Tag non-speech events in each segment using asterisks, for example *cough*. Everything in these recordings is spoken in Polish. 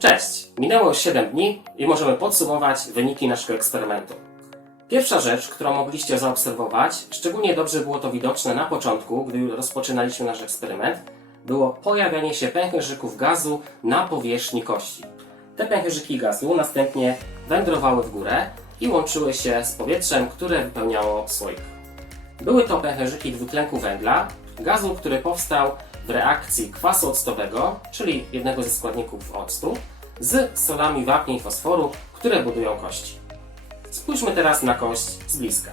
Cześć! Minęło już 7 dni i możemy podsumować wyniki naszego eksperymentu. Pierwsza rzecz, którą mogliście zaobserwować, szczególnie dobrze było to widoczne na początku, gdy rozpoczynaliśmy nasz eksperyment, było pojawianie się pęcherzyków gazu na powierzchni kości. Te pęcherzyki gazu następnie wędrowały w górę i łączyły się z powietrzem, które wypełniało słoik. Były to pęcherzyki dwutlenku węgla, gazu, który powstał reakcji kwasu octowego, czyli jednego ze składników octu, z solami wapnia i fosforu, które budują kości. Spójrzmy teraz na kość z bliska.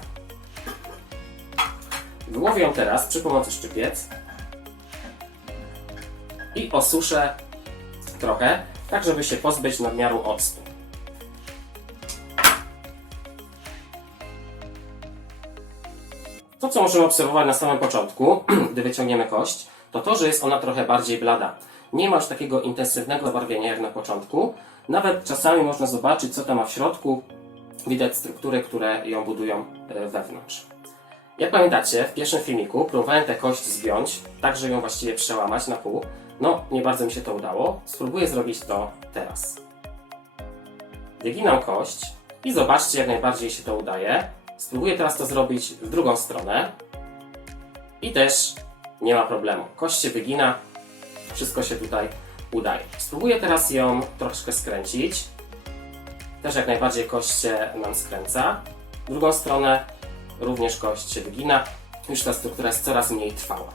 Wyłowię ją teraz przy pomocy szczypiec i osuszę trochę, tak żeby się pozbyć nadmiaru octu. To, co możemy obserwować na samym początku, *clears throat* gdy wyciągniemy kość, to to, że jest ona trochę bardziej blada. Nie ma już takiego intensywnego barwienia jak na początku. Nawet czasami można zobaczyć, co tam ma w środku. Widać struktury, które ją budują e, wewnątrz. Jak pamiętacie, w pierwszym filmiku próbowałem tę kość zgiąć, tak że ją właściwie przełamać na pół. No, nie bardzo mi się to udało. Spróbuję zrobić to teraz. Wyginam kość i zobaczcie, jak najbardziej się to udaje. Spróbuję teraz to zrobić w drugą stronę i też nie ma problemu. Kość się wygina, wszystko się tutaj udaje. Spróbuję teraz ją troszkę skręcić. Też jak najbardziej kość się nam skręca. W drugą stronę również kość się wygina. Już ta struktura jest coraz mniej trwała.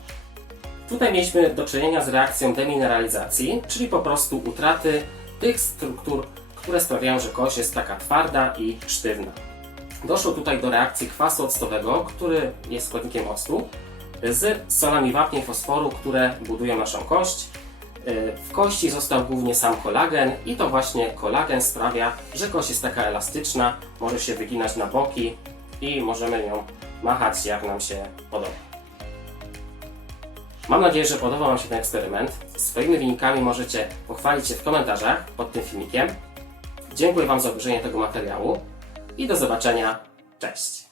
Tutaj mieliśmy do czynienia z reakcją demineralizacji, czyli po prostu utraty tych struktur, które sprawiają, że kość jest taka twarda i sztywna. Doszło tutaj do reakcji kwasu octowego, który jest składnikiem octu, z solami wapnia i fosforu, które budują naszą kość. Yy, W kości został głównie sam kolagen i to właśnie kolagen sprawia, że kość jest taka elastyczna, może się wyginać na boki i możemy ją machać jak nam się podoba. Mam nadzieję, że podobał Wam się ten eksperyment. Swoimi wynikami możecie pochwalić się w komentarzach pod tym filmikiem. Dziękuję Wam za obejrzenie tego materiału i do zobaczenia. Cześć!